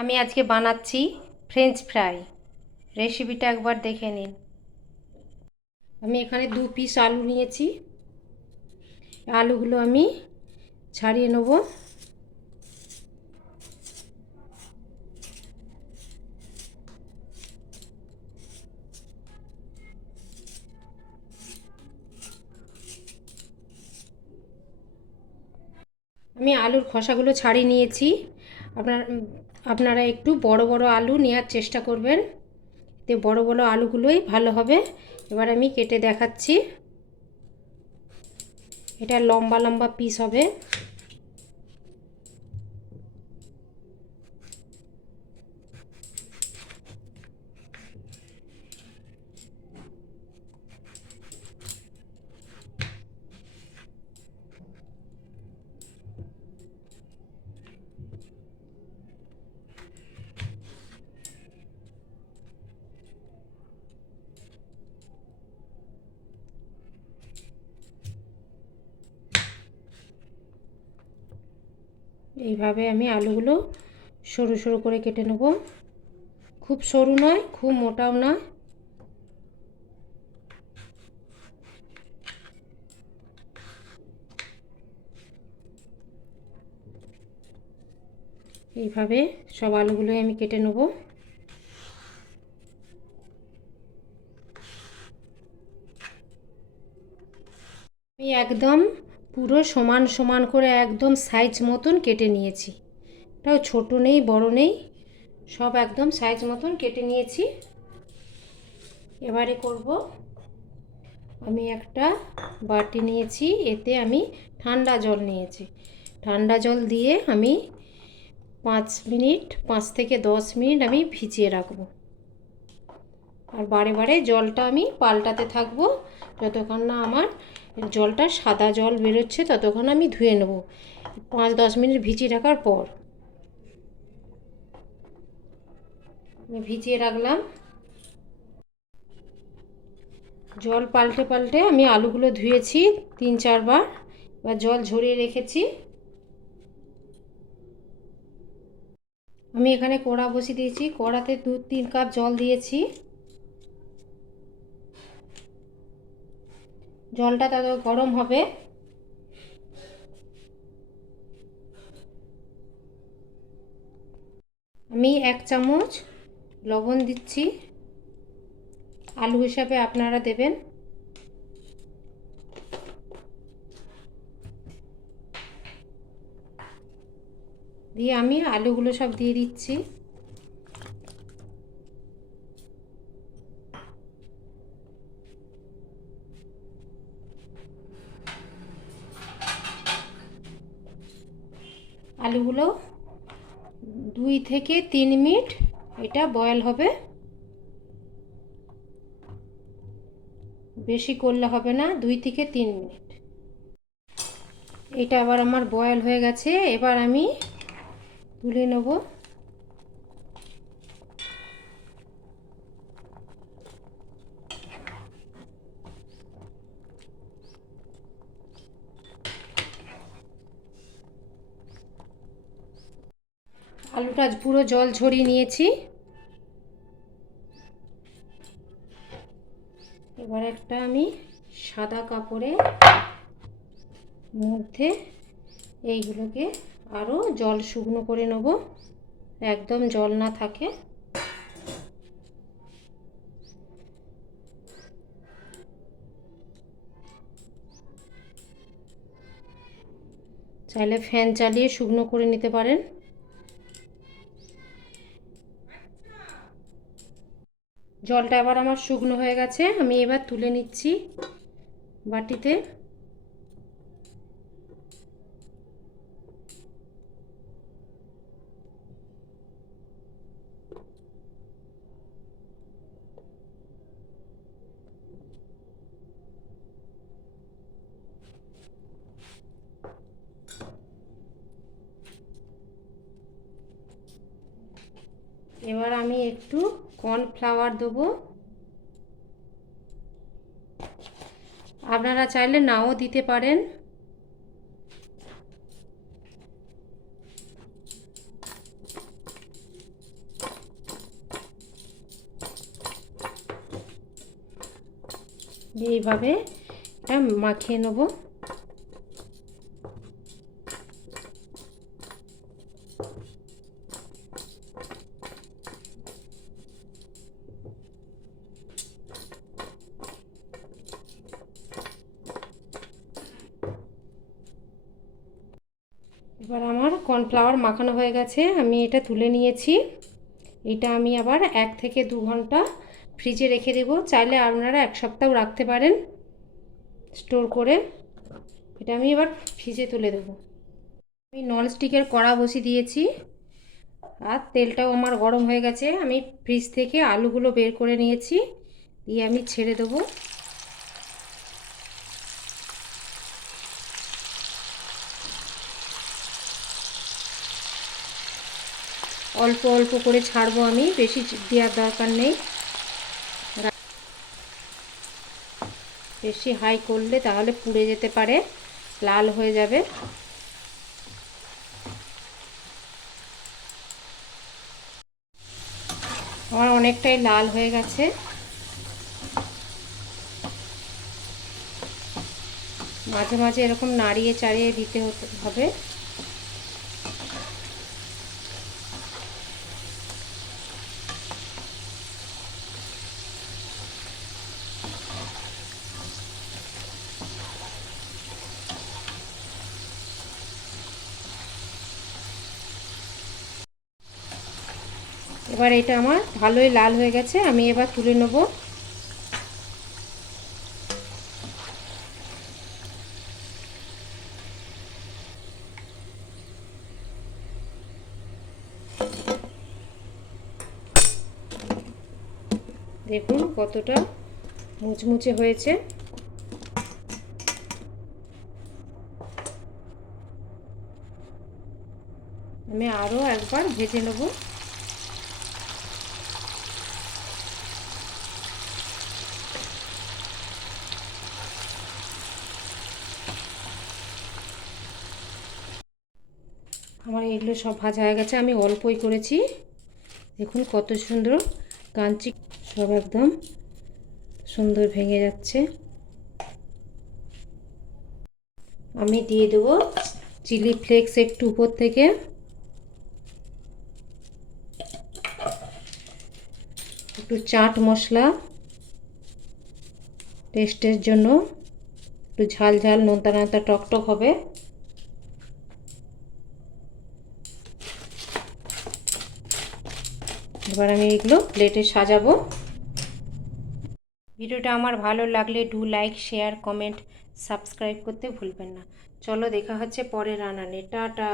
আমি আজকে বানাচ্ছি ফ্রেঞ্চ ফ্রাই। রেসিপিটা একবার দেখে নিন। আমি এখানে 2 পিস আলু নিয়েছি। আলুগুলো আমি ছাড়িয়ে নেব। আমি আলুর খোসাগুলো ছাড়িয়ে নিয়েছি। আপনারা একটু বড় বড় আলু নেওয়ার চেষ্টা করবেন, এতে বড় বড় আলুগুলোই ভালো হবে। এবার আমি কেটে দেখাচ্ছি। এটা লম্বা লম্বা পিস হবে। এইভাবে আমি আলুগুলো সরু সরু করে কেটে নেব। খুব সরু নয়, খুব মোটাও নয়। এইভাবে সব আলুগুলোই আমি কেটে নেব। আমি একদম পুরো সমান সমান করে একদম সাইজ মতন কেটে নিয়েছি। এটাও ছোট নেই বড় নেই, সব একদম সাইজ মতন কেটে নিয়েছি। এবারে করব, আমি একটা বাটি নিয়েছি, এতে আমি ঠান্ডা জল নিয়েছি। ঠান্ডা জল দিয়ে আমি 5 থেকে 10 মিনিট আমি ভিজিয়ে রাখবো। আর বারে বারে জলটা আমি পাল্টাতে থাকবো যতক্ষণ না আমার জলটা সাদা জল বেরোচ্ছে, ততক্ষণ আমি ধুয়ে নেব। 5-10 মিনিট ভিজিয়ে রাখার পর আমি ভিজিয়ে রাখলাম। জল পাল্টে পাল্টে আমি আলুগুলো ধুয়েছি 3-4 বার। এবার জল ঝরিয়ে রেখেছি। আমি এখানে কড়া বসিয়ে দিয়েছি। কড়াতে 2-3 কাপ জল দিয়েছি। জলটা তাতে গরম হবে। আমি 1 চামচ লবণ দিচ্ছি। আলু হিসাবে আপনারা দেবেন। দিয়ে আমি আলুগুলো সব দিয়ে দিচ্ছি। আলুগুলো 2 থেকে 3 মিনিট এটা বয়েল হবে। বেশি করলে হবে না, 2 থেকে 3 মিনিট। এটা আবার আমার বয়েল হয়ে গেছে। এবার আমি তুলে নেব। আলুটা পুরো জল ঝরিয়ে নিয়েছি। এবার একটা আমি সাদা কাপড়ে মধ্যে এইগুলোকে আরও জল শুকনো করে নেব, একদম জল না থাকে। চাইলে ফ্যান চালিয়ে শুকনো করে নিতে পারেন। জলটা এবার আমার শুকনো হয়ে গেছে। আমি এবার তুলে নিচ্ছি বাটিতে। এবার আমি একটু কর্নফ্লাওয়ার দেবো। আপনারা চাইলে নাও দিতে পারেন। এইভাবে এটা মাখিয়ে নেব। এবার আমার কর্নফ্লাওয়ার মাখানো হয়ে গেছে, আমি এটা তুলে নিয়েছি। এটা আমি আবার 1 থেকে 2 ঘন্টা ফ্রিজে রেখে দেবো। চাইলে আপনারা 1 সপ্তাহ রাখতে পারেন স্টোর করে। এটা আমি এবার ফ্রিজে তুলে দেবো। আমি ননস্টিকের কড়া বসিয়ে দিয়েছি আর তেলটাও আমার গরম হয়ে গেছে। আমি ফ্রিজ থেকে আলুগুলো বের করে নিয়েছি, দিয়ে আমি ছেড়ে দেবো। অল্প অল্প করে ছাড়বো, আমি বেশি দেওয়ার দরকার নেই। বেশি হাই করলে তাহলে পুড়ে যেতে পারে, লাল হয়ে যাবে। আমার অনেকটাই লাল হয়ে গেছে। মাঝে মাঝে এরকম নাড়িয়ে চাড়িয়ে দিতে হবে। এবার এটা আমার ভালোই লাল হয়ে গেছে, আমি এবার তুলে নেব। দেখুন কতটা মুচমুচে হয়েছে। আমি আরও একবার ভেজে নেব। আমার এগুলো সব ভাজা হয়ে গেছে, আমি অল্পই করেছি। দেখুন কত সুন্দর কাঞ্চি, সব একদম সুন্দর ভেঙে যাচ্ছে। আমি দিয়ে দেবো চিলি ফ্লেক্স একটু উপর থেকে, একটু চাট মশলা টেস্টের জন্য, একটু ঝাল ঝাল নোনতা নোনতা টক টক হবে। এবার আমি এগুলো প্লেটে সাজাবো। ভিডিওটা আমার ভালো লাগলে do like, share, comment, subscribe করতে ভুলবেন না। চলো দেখা হচ্ছে পরের রান্নায়। টাটা।